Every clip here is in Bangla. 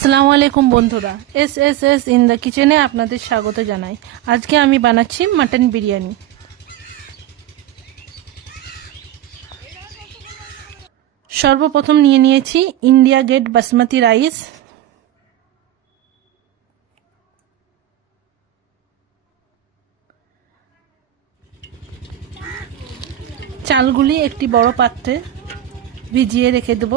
আসসালামু আলাইকুম বন্ধুরা, এস ইন দ্য কিচেনে আপনাদের স্বাগত জানাই। আজকে আমি বানাচ্ছি মাটন বিরিয়ানি। সর্বপ্রথম নিয়ে নিয়েছি ইন্ডিয়া গেট বাসমতি রাইস। চালগুলি একটি বড় পাত্রে ভিজিয়ে রেখে দেব।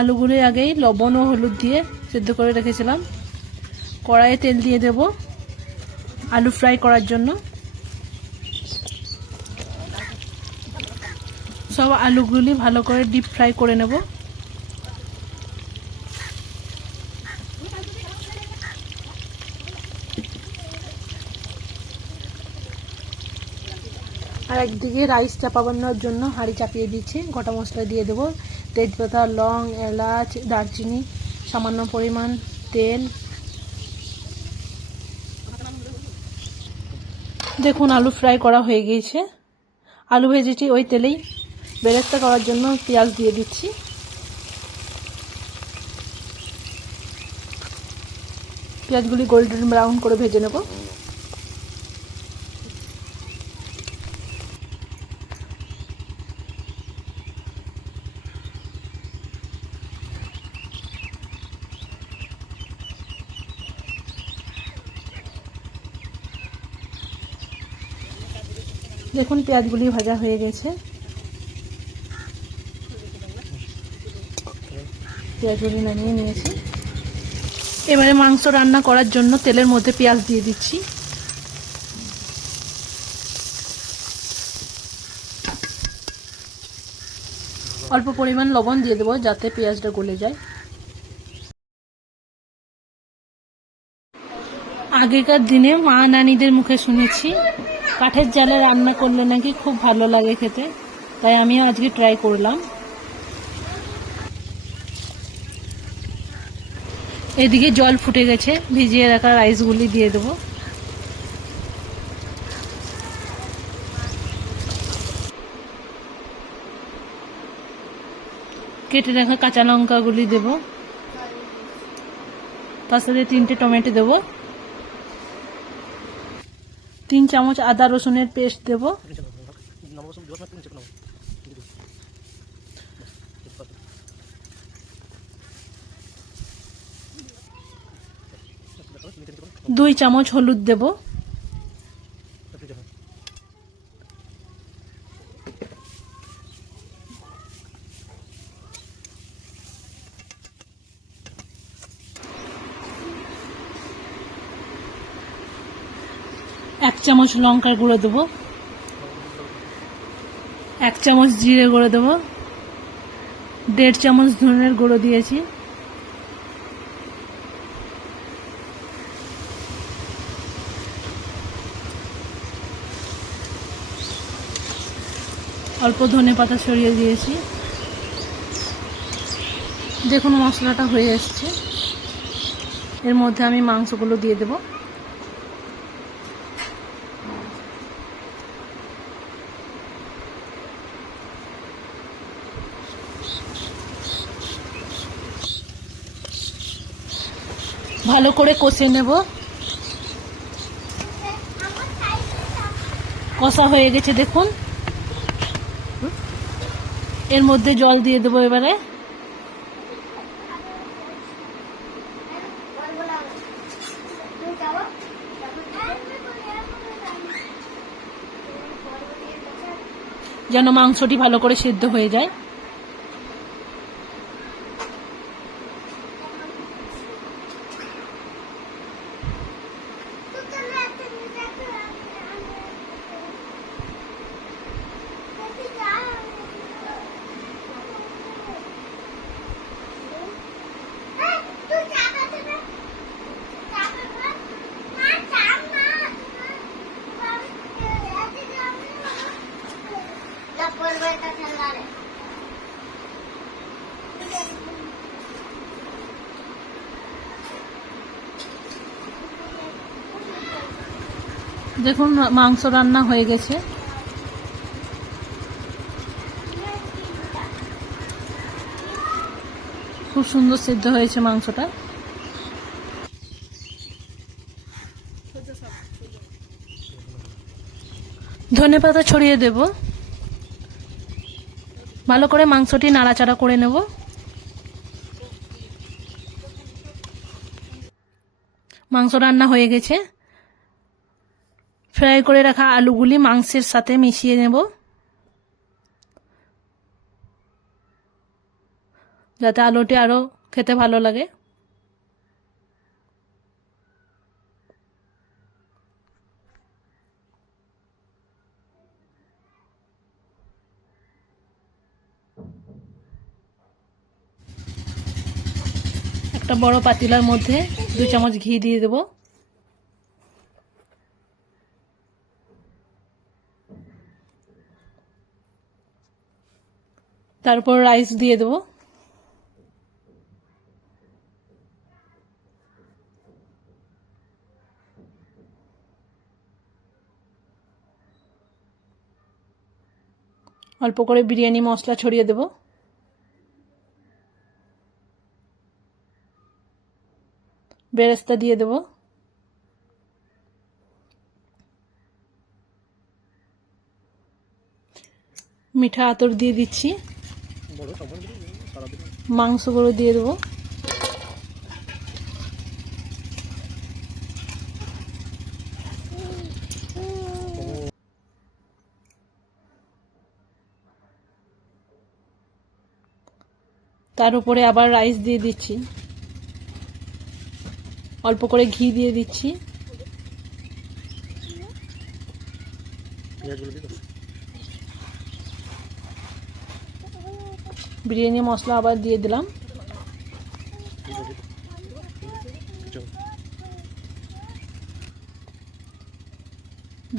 আলুগুলি আগেই লবণ ও হলুদ দিয়ে সেদ্ধ করে রেখেছিলাম। কড়াইয়ে তেল দিয়ে দেব আলু ফ্রাই করার জন্য। সব আলুগুলি ভালো করে ডিপ ফ্রাই করে নেব। আর একদিকে রাইস চাপানোর জন্য হাঁড়ি চাপিয়ে দিচ্ছি। গোটা মশলা দিয়ে দেবো, তেজপাতা, লং, এলাচ, দারচিনি, সামান্য পরিমাণ তেল। দেখুন আলু ফ্রাই করা হয়ে গিয়েছে। আলু ভেজেছি ওই তেলেই। বেরেস্তা করার জন্য পেঁয়াজ দিয়ে দিচ্ছি। পেঁয়াজগুলি গোল্ডেন ব্রাউন করে ভেজে নেব। দেখুন পেঁয়াজগুলি ভাজা হয়ে গেছে। পেঁয়াজগুলি নামিয়ে নিয়েছি। এবারে মাংস রান্না করার জন্য তেলের মধ্যে পেঁয়াজ দিয়ে দিচ্ছি। অল্প পরিমাণ লবণ দিয়ে দেবো যাতে পেঁয়াজটা গলে যায়। আগেকার দিনে মা নানিদের মুখে শুনেছি কাঠের জালে রান্না করলে নাকি খুব ভালো লাগে খেতে, তাই আমিও আজকে ট্রাই করলাম। এদিকে জল ফুটে গেছে, ভিজিয়ে রাখা রাইসগুলি দিয়ে দেবো। কেটে রাখা কাঁচা লঙ্কাগুলি দেবো, তার সাথে 3টে টমেটো দেবো, 3 চামচ আদা রসুনের পেস্ট দেবো, 2 চামচ হলুদ দেবো, 1 চামচ লঙ্কার গুঁড়ো দেবো, 1 চামচ জিরে গুঁড়ো দেবো, 1.5 চামচ ধনের গুঁড়ো দিয়েছি, অল্প ধনে পাতা ছড়িয়ে দিয়েছি। দেখুন মশলাটা হয়ে এসছে। এর মধ্যে আমি মাংসগুলো দিয়ে দেব। ভালো করে কষে নেব। কষা হয়ে গেছে দেখুন। এর মধ্যে জল দিয়ে দেবো এবারে। যেন মাংসটি ভালো করে সিদ্ধ হয়ে যায়। দেখুন মাংস রান্না হয়ে গেছে। খুব সুন্দর সিদ্ধ হয়েছে মাংসটা। ধনেপাতা ছড়িয়ে দেব। ভালো করে মাংসটি নাড়াচাড়া করে নেব। মাংস রান্না হয়ে গেছে। ফ্রাই করে রাখা আলুগুলি মাংসের সাথে মিশিয়ে নেব, যাতে আলুটি আরো খেতে ভালো লাগে। একটা বড় পাতিলার মধ্যে 2 চামচ ঘি দিয়ে দেব। তারপর রাইস দিয়ে দেব। অল্প করে বিরিয়ানি মশলা ছড়িয়ে দেব। বেরেস্তা দিয়ে দেব। মিঠা আতর দিয়ে দিচ্ছি। মাংসগুলো দিয়ে দেব। তার উপরে আবার রাইস দিয়ে দিচ্ছি। অল্প করে ঘি দিয়ে দিচ্ছি। বিরিয়ানি মশলা আবার দিয়ে দিলাম।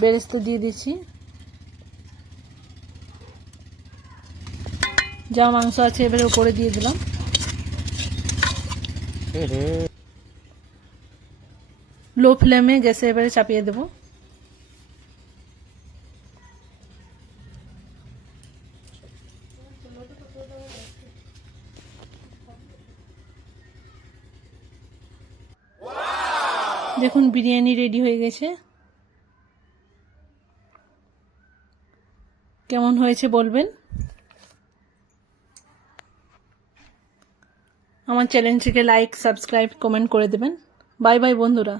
বেরেস্তা দিয়ে দিচ্ছি। যা মাংস আছে এবারে উপরে দিয়ে দিলাম। লো ফ্লেমে গ্যাসে এবারে চাপিয়ে দেব। দেখুন বিরিয়ানি রেডি হয়ে গেছে। কেমন হয়েছে বলবেন। আমার চ্যানেলটিকে লাইক, সাবস্ক্রাইব, কমেন্ট করে দেবেন। বাই বাই বন্ধুরা।